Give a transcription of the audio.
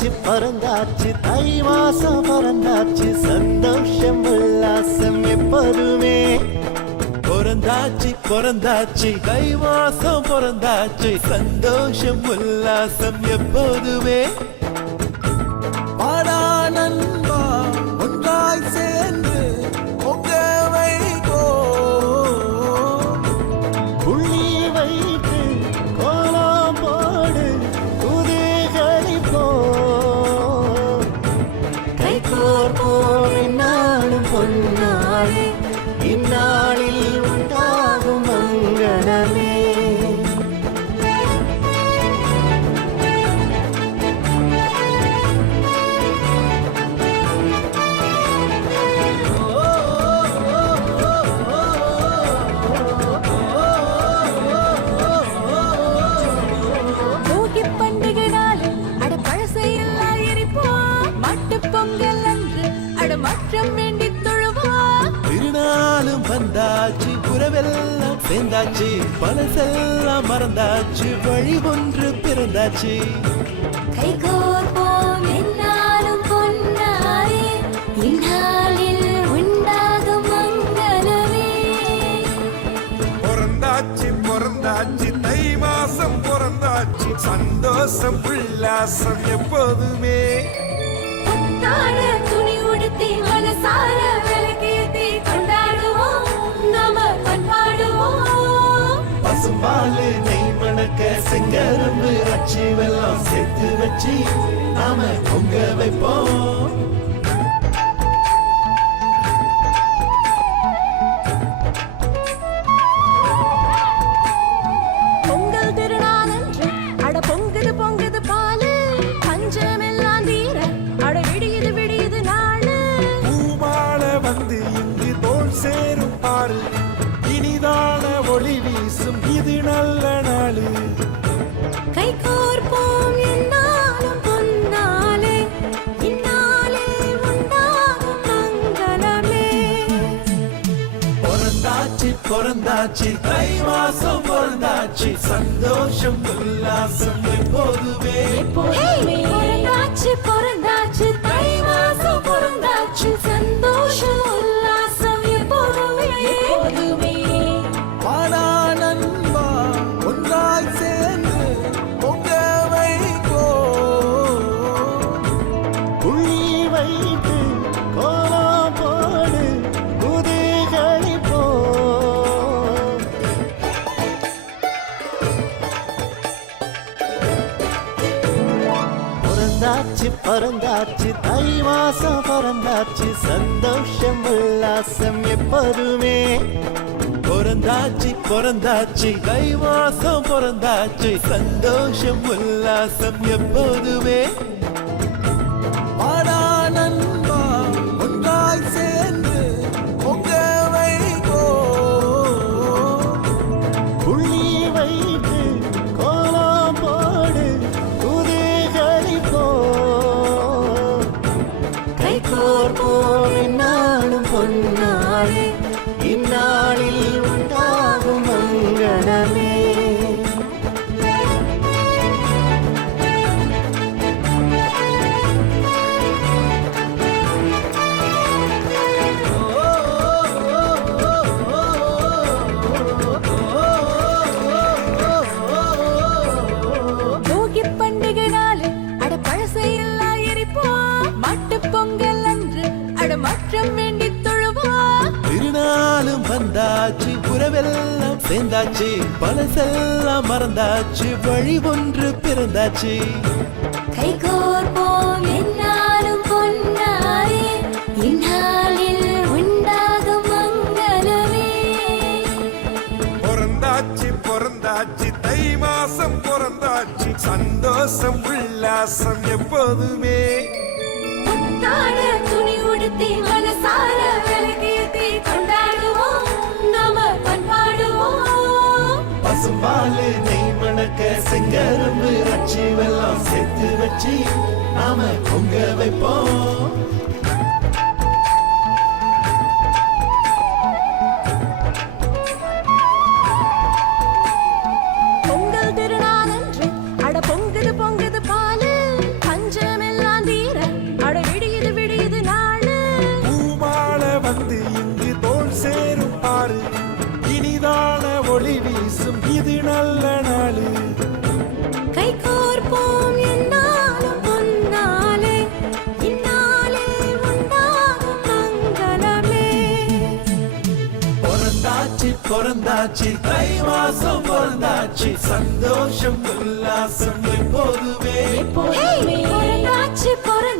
பிறந்தாச்சு பறந்தாச்சு தை மாசம் பிறந்தாச்சு சந்தோஷம் உல்லாசம் எப்போதுமே பிறந்தாச்சு பிறந்தாச்சு தை மாசம் பிறந்தாச்சு சந்தோஷம் உல்லாசம் எப்போதுமே பாடா நண்பா ஒன்றாய் சேர்ந்து புள்ளி வைத்து கோலம் போடு கைகோர்ப்போம் இந்நாளும் பொன்னாளே இந்நாளில் உண்டாகும் மங்களமே திருநாளும் வந்தாச்சு உறவெல்லாம் சேர்ந்தாச்சு பலசெல்லாம் மறந்தாச்சு வழி ஒன்று பிறந்தாச்சு கைகோர்ப்போம் என்னாலும் பொன்னாரே இந்நாளில் உண்டாகும் மங்களமே பிறந்தாச்சு பிறந்தாச்சு தை மாசம் பிறந்தாச்சு சந்தோஷம் உல்லாசம் எப்போதுமே துணி உடுத்தி மனசார விளக்கேத்தி கொண்டாடுவோம் நாம பண்பாடுவோம் பசும்பாலு நெய் மணக்க செங்கரும்பு அச்சு வெல்லம் சேர்த்து வச்சு நாம பொங்க வைப்போம் பொங்கல் திருநாள் என்று அட பொங்குது பொங்குது பாலு பஞ்சமெல்லாம் தீர அட விடியுது விடியுது நாளு பூமால வந்து இங்கு தோல் சேரும் பாரு இனிதான ஒளி வீசும் இது நல்ல நாளு கைகோர்ப்போம் என்னாலும் பொன்னாலே இந்நாளே உண்டாகும் மங்களமே பிறந்தாச்சு பிறந்தாச்சு தை மாசம் பிறந்தாச்சு சந்தோஷம் உல்லாசம் எப்போதுமே பிறந்தாச்சு பிறந்தாச்சு தை மாசம் பிறந்தாச்சு சந்தோஷம் உல்லாசம் எப்போதுமே பாடா நண்பா ஒன்றாய் சேர்ந்து பொங்க வைப்போ புள்ளி வைத்து கோலம் போடு குதிகளிப்போ பிறந்தாச்சு பிறந்தாச்சு தை மாசம் பிறந்தாச்சு சந்தோஷம் உல்லாசம் எப்போதுமே பிறந்தாச்சு பிறந்தாச்சு தை மாசம் பிறந்தாச்சு சந்தோஷம் உல்லாசம் எப்போதுமே பாடா நண்பா ஒன்றாய் சேர்ந்து பொங்க வைப்போ புள்ளி வைத்து கோலம் போடு குதிகளிப்போ கைகோர்ப்போம் இந்நாளும் பொன்னாளே இந்நாளில் உண்டாகும் மங்களமே போகி பண்டிகை நாள் அட பழசையெல்லாம் எரிப்போம் மாட்டு பொங்கல் அன்று அட மாற்றம் வேண்டி தொழுவோம் திருநாளும் வந்தாச்சு உறவெல்லாம் சேர்ந்தாச்சு பலசெல்லாம் மறந்தாச்சு வழி ஒன்று பிறந்தாச்சு கைகோர்ப்போம் என்னாலும் பொன்னாரே இந்நாளில் உண்டாகும் மங்களமே பிறந்தாச்சு பிறந்தாச்சு தை மாசம் பிறந்தாச்சு சந்தோஷம் உல்லாசம் எப்போதுமே புத்தாட துணி உடுத்தி மனசார விளக்கேத்தி கொண்டாடுவோம் நாம பண்பாடுவோம் பசும்பாலு நெய் மணக்க செங்கரும்பு அச்சு வெல்லம் சேர்த்து வச்சு நாம பொங்க வைப்போம் பொங்கல் திருநாள் என்று அட பொங்குது பொங்குது பாலு பஞ்சமெல்லாம் பிறந்தாச்சு தை மாசம் பிறந்தாச்சு சந்தோஷம் உல்லாசம் எப்போதுமே எப்போதுமே பிறந்தாச்சு பிறந்தாச்சு